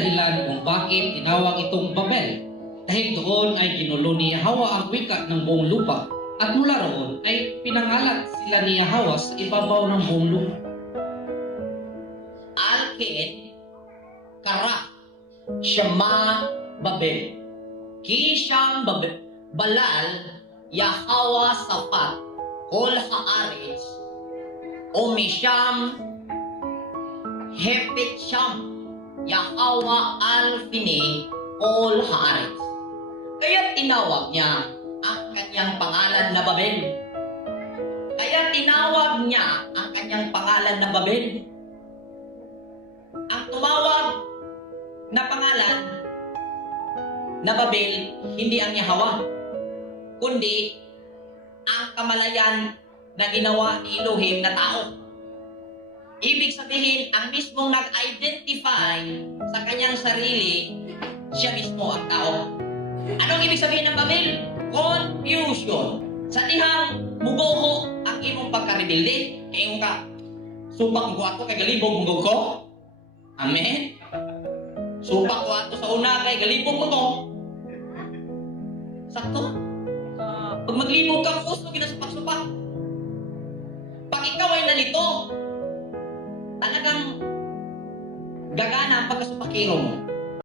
dahilan kung bakit tinawag itong Babel. Dahil doon ay ginulo ni Yahweh ang wika ng buong lupa at mula roon ay pinangalat sila ni Yahweh sa ibabaw ng buong lupa. Alkin, Kara, Shema, Babel. Kisham, Balal, Yahawa, Safat, Kol Haaretz, Omisham, Hepet Sham, Yahawa Al-Fini, Kol Haaretz. Kaya tinawag niya ang kanyang pangalan na Babel. Kaya tinawag niya ang kanyang pangalan na Babel. Ang tumawag na pangalan na Babel, hindi ang Yahweh, kundi ang kamalayan na ginawa ni Elohim na tao. Ibig sabihin, ang mismong nag-identify sa kanyang sarili, siya mismo ang tao. Anong ibig sabihin ng Babel? Confusion. Sa dihang mugoho ang imong pagkarebilde, kaya ka, supak ko ato kay galibog mugog ko. Amen? Supak ko ato sa una kay galibog mo ko. Sakto? Pag maglibog ka, gusto ginasupak-supak. Pag ikaw ay nalito, talagang gagana ang pagkasupakiro mo.